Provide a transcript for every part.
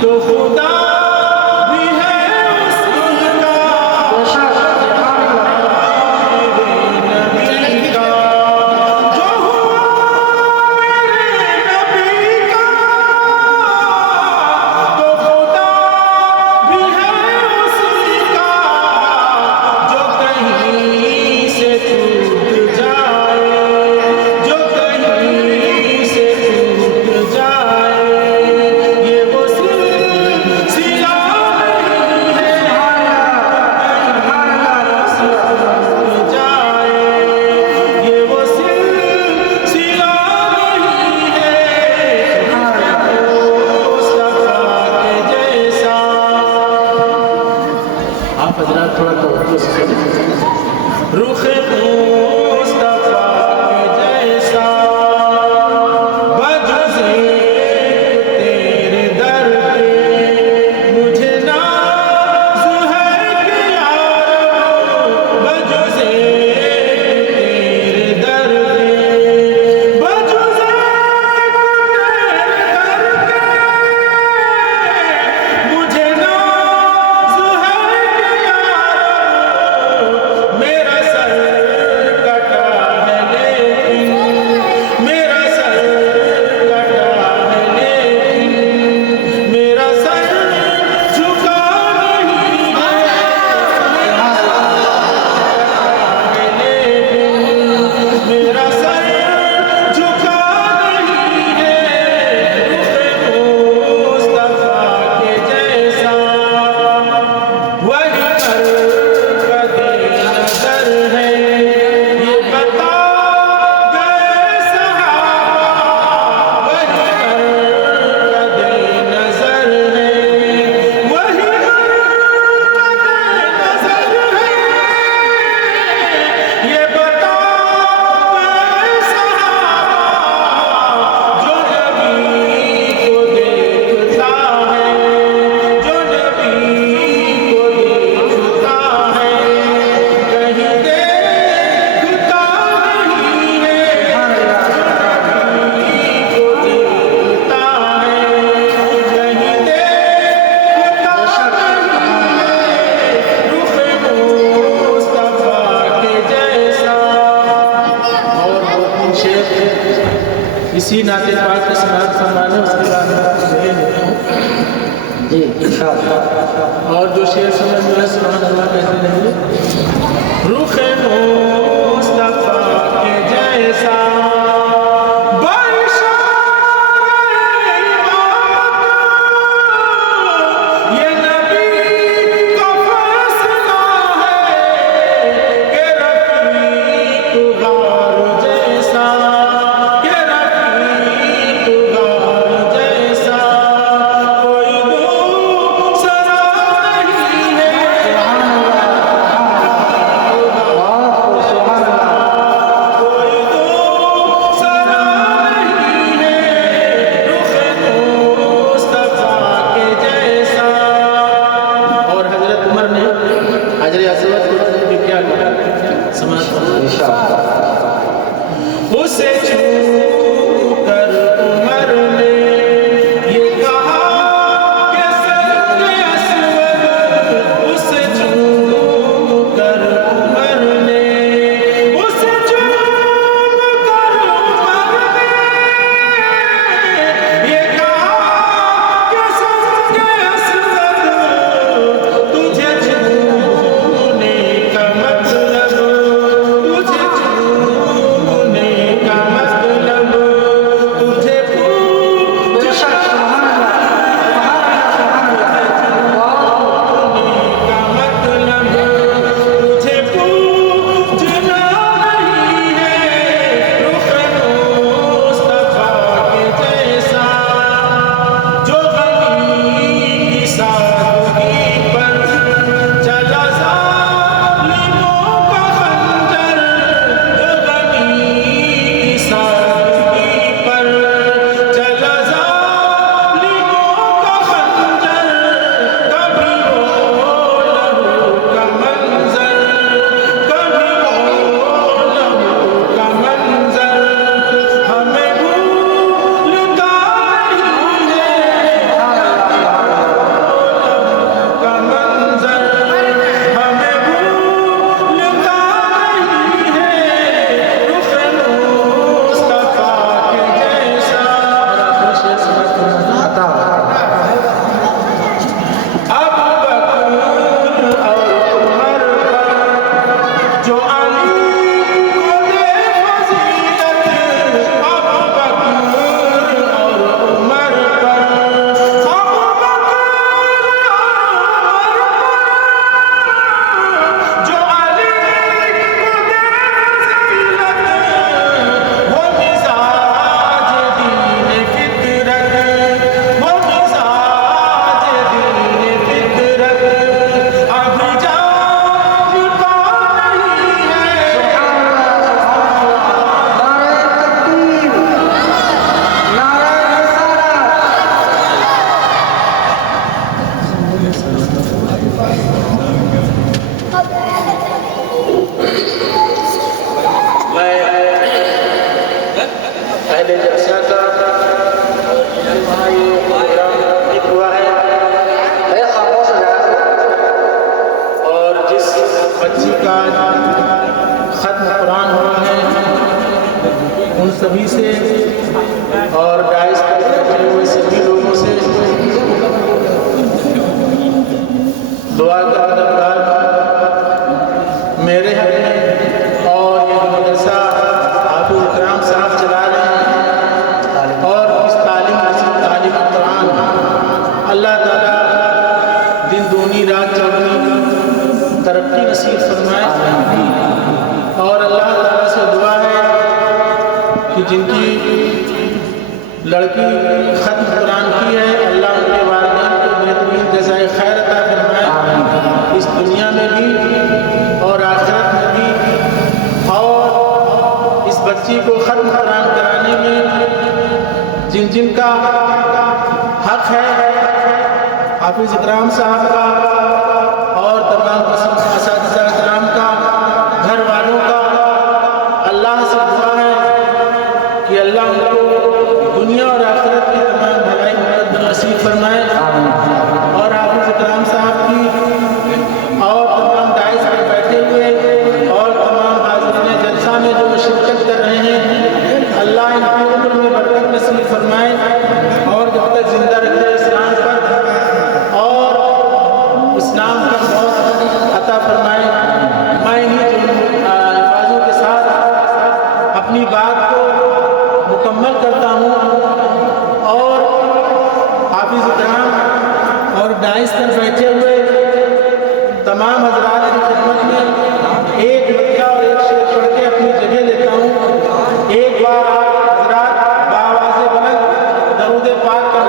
तो खुदा भी है उसका, मेरे नबी का जो हुआ मेरे नबी का, तो खुदा भी है उसका, जो कहीं से टूट जाए, जो कहीं से टूट जाए, ये वो सिलसिला नहीं है, टूट जाए, ये वो सिलसिला नहीं है, मुस्तफा के जैसा। आप हजरात थोड़ा तवज्जो से सुनिए। रुख मुस्तफा के जैसा बजुज़े तेरे दर पे मुझे नाज़ है कि यारो, बजुज़े तेरे दर पे, बजुज़े तेरे दर पे मुझे नाज़ है कि यारो, मेरा सर कटा है लेकिन, मेरा सर कटा है लेकिन, मेरा सर झुका नहीं है, लेकिन मेरा सर झुका नहीं है, रुख़ मुस्तफा के जैसा वही कदे नजर है, ये बता गए सहाबा, वही कदे नजर है, वही कदे नजर है, ये बता गए सहाबा, जो नबी को देखता है, जो नबी को देखता है, कहीं देखता नहीं है, जो नबी को देखता है, कहीं देखता नहीं है, रुख़ मुस्तफा के जैसा। और वो तीन शेर इसी नाते पाक के समाप्त फरमाने, उसके बाद मैं जी इंशाअल्लाह। और जो शेर समझ में सुभान अल्लाह कहते रहेंगे। रुख़ मुस्तफा के जैसा बाइशारे इमामत, ये नबी का फैसला है कि रफ़ीक़ गार जैसा, कि रफ़ीक़ गार जैसा कोई दूसरा नहीं है, सुभान अल्लाह। कोई सभी से और डाइस पर बैठे हुए सभी लोगों से दुआ का तलबगार मेरे हक में और ये मदरसा हाफिज़ इकराम साहब चला रहे हैं और इस तालीम कुरान अल्लाह ताला दिन दूनी रात चौगनी तरक्की नसीब फरमाए। और अल्लाह ताला से दुआ है कि जिनकी लड़की ख़त्म कुरान की है अल्लाह उनके वालिदैन को बेहतरीन जज़ाए खैर अता फरमाए इस दुनिया में भी और आखिरत में भी। और इस बच्ची को ख़त्म कुरान कराने में जिन जिन का हक है हाफिज़ इकराम साहब का और तमाम असातिज़ा इकराम का, घर वालों का, अल्लाह से दुआ है कि अल्लाह उनको दुनिया और आखिरत की तमाम भलाई मुक़द्दर नसीब फरमाए। और हाफिज़ इकराम साहब की और तमाम दाइस पर बैठे हुए और तमाम हाज़िरीन जलसा में जो शिरकत कर रहे हैं अल्लाह इनकी उम्र में बरकत नसीब फरमाए और जब तक जिंदा रखे इस्लाम पर और इस्लाम का मौत अता फरमाए। मैं इन्हीं अल्फाजों के साथ अपनी बात को मुकम्मल करता हूँ और हाफिज़ इकराम और डाइस पर बैठे हुए तमाम हज़रात की खिदमत में एक मक्का और एक शेर पढ़ के अपनी जगह लेता हूँ। एक बार आप हज़रात बाआवाज़े बुलंद दरूद पाक का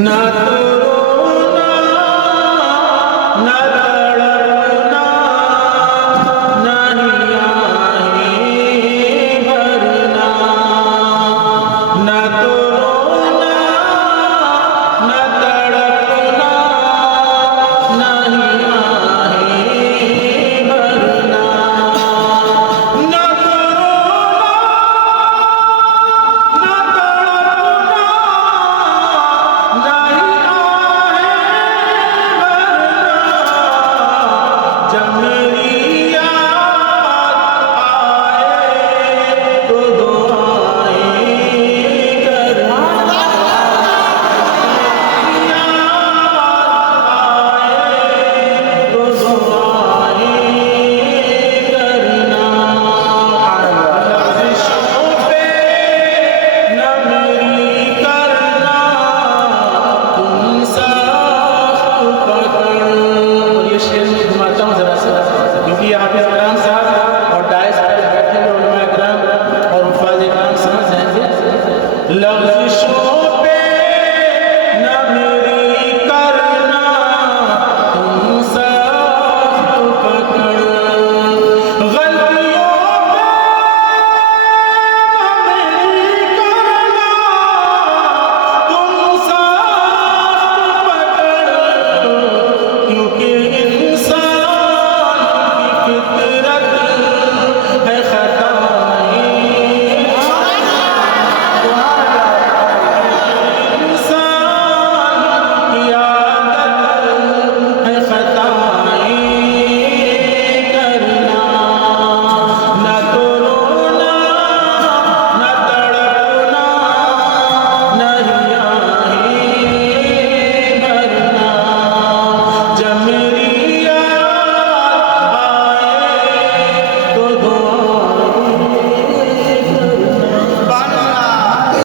ना